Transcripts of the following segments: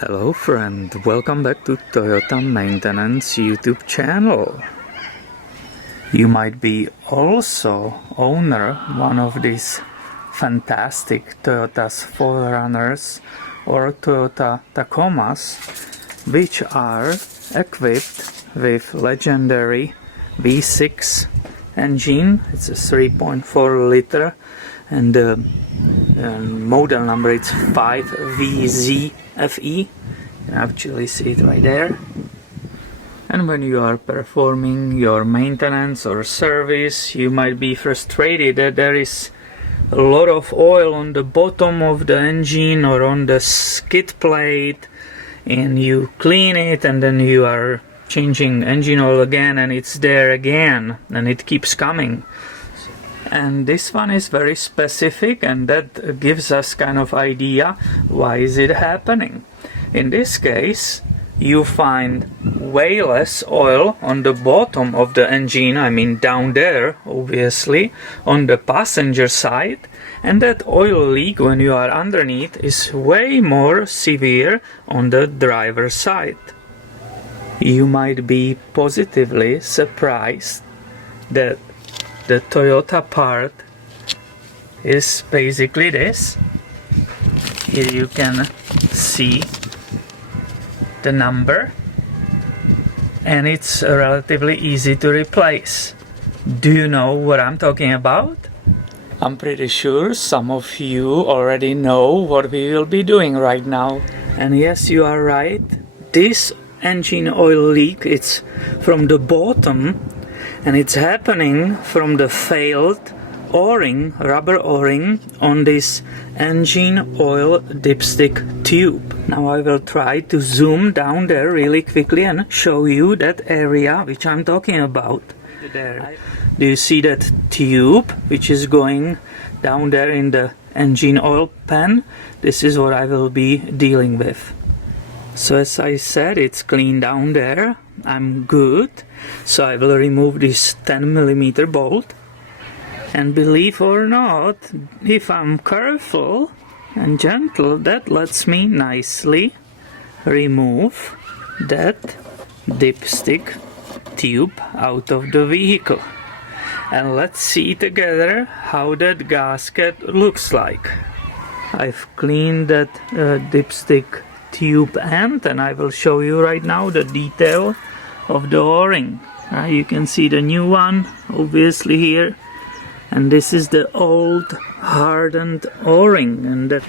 Hello friend, welcome back to Toyota Maintenance YouTube channel. You might be also owner one of these fantastic Toyota's 4Runners or Toyota Tacomas, which are equipped with legendary V6 engine. It's a 3.4 liter and the model number is 5VZFE. You can actually see it right there. And when you are performing your maintenance or service, you might be frustrated that there is a lot of oil on the bottom of the engine or on the skid plate, and you clean it and then you are changing engine oil again and it's there again and it keeps coming. And this one is very specific, and that gives us kind of idea why is it happening. In this case, you find way less oil on the bottom of the engine, I mean down there obviously, on the passenger side, and that oil leak when you are underneath is way more severe on the driver's side. You might be positively surprised that the Toyota part is basically this. Here you can see the number, and it's relatively easy to replace. Do you know what I'm talking about? I'm pretty sure some of you already know what we will be doing right now. And yes, you are right. This engine oil leak, it's from the bottom, and it's happening from the failed O-ring, rubber O-ring on this engine oil dipstick tube. Now I will try to zoom down there really quickly and show you that area which I'm talking about. There. Do you see that tube which is going down there in the engine oil pan? This is what I will be dealing with. So as I said, it's clean down there. I'm good. So I will remove this 10mm bolt. And believe or not, if I'm careful and gentle, that lets me nicely remove that dipstick tube out of the vehicle. And let's see together how that gasket looks like. I've cleaned that dipstick tube end, and I will show you right now the detail of the O-ring. You can see the new one obviously here, and this is the old hardened O-ring. And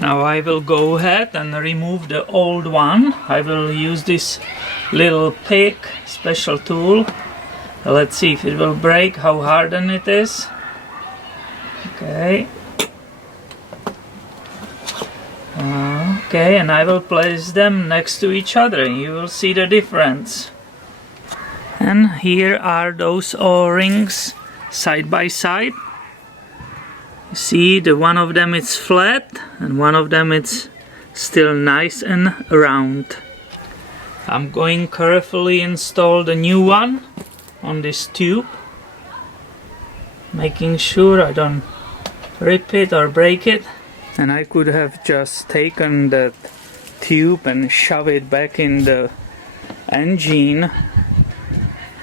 now I will go ahead and remove the old one. I will use this little pick, special tool. Let's see if it will break, how hardened it is. Okay. Okay, and I will place them next to each other and you will see the difference. And here are those O-rings side by side. You see, the one of them is flat and one of them is still nice and round. I'm going carefully install the new one on this tube, making sure I don't rip it or break it. And I could have just taken that tube and shove it back in the engine,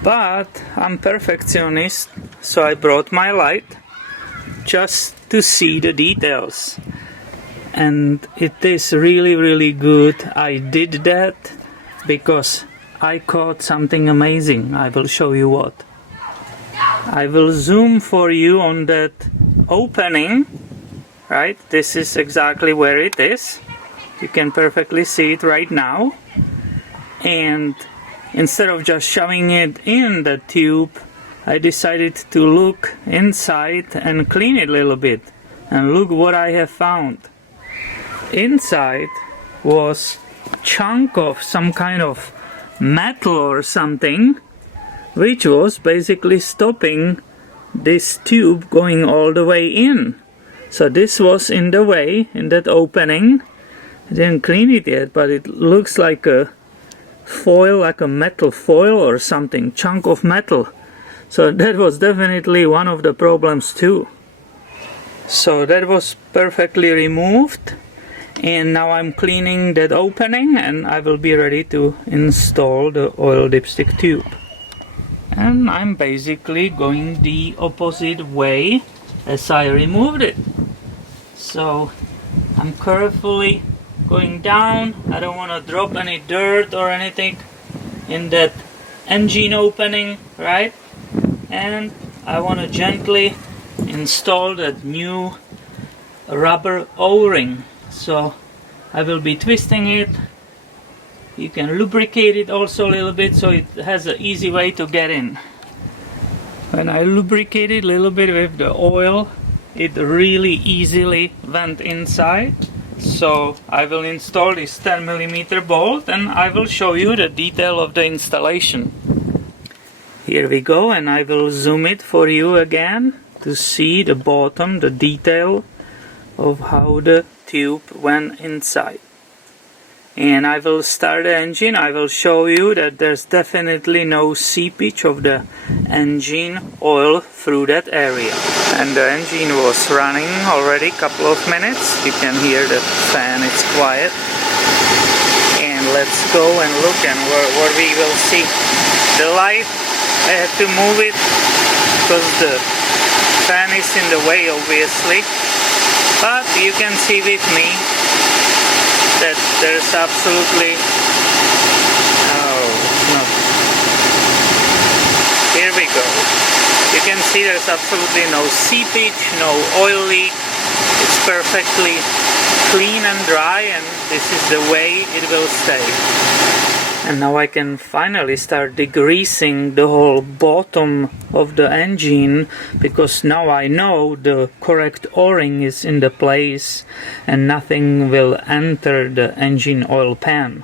but I'm perfectionist, so I brought my light just to see the details. And it is really good I did that, because I caught something amazing. I will show you what. I will zoom for you on that opening. Right, this is exactly where it is. You can perfectly see it right now. And instead of just shoving it in the tube, I decided to look inside and clean it a little bit. And look what I have found. Inside was a chunk of some kind of metal or something, which was basically stopping this tube going all the way in. So this was in the way, in that opening. I didn't clean it yet, but it looks like a foil, like a metal foil or something, chunk of metal. So that was definitely one of the problems too. So that was perfectly removed, And now I'm cleaning that opening and I will be ready to install the oil dipstick tube. And I'm basically going the opposite way as I removed it. So I'm carefully going down. I don't want to drop any dirt or anything in that engine opening, right? And I want to gently install that new rubber O-ring. So I will be twisting it. You can lubricate it also a little bit so it has an easy way to get in. When I lubricate it a little bit with the oil, it really easily went inside. So I will install this 10mm bolt and I will show you the detail of the installation. Here we go, and I will zoom it for you again to see the bottom, the detail of how the tube went inside. And I will start the engine. I will show you that there's definitely no seepage of the engine oil through that area. And the engine was running already a couple of minutes. You can hear the fan, it's quiet. And let's go and look and what we will see. The light, I had to move it because the fan is in the way, obviously. But you can see with me that there's absolutely, here we go. You can see there's absolutely no seepage, no oil leak. It's perfectly clean and dry, and this is the way it will stay. And now I can finally start degreasing the whole bottom of the engine, because now I know the correct O-ring is in the place and nothing will enter the engine oil pan.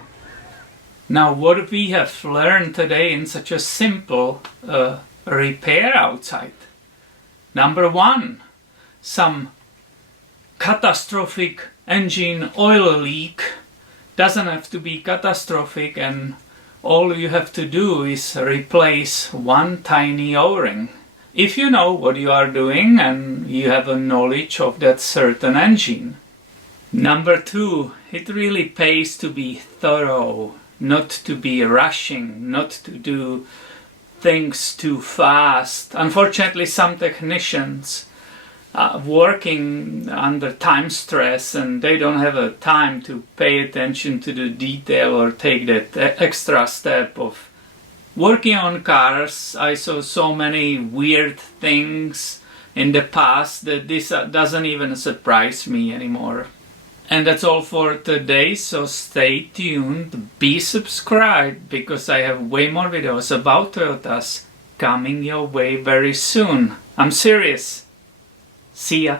Now what we have learned today in such a simple repair outside. Number one, some catastrophic engine oil leak doesn't have to be catastrophic, and all you have to do is replace one tiny O-ring. If you know what you are doing and you have a knowledge of that certain engine. Number two, it really pays to be thorough, not to be rushing, not to do things too fast. Unfortunately, some technicians working under time stress and they don't have a time to pay attention to the detail or take that extra step of working on cars. I saw so many weird things in the past that this doesn't even surprise me anymore. And that's all for today, so stay tuned, be subscribed, because I have way more videos about Toyotas coming your way very soon. I'm serious. See ya.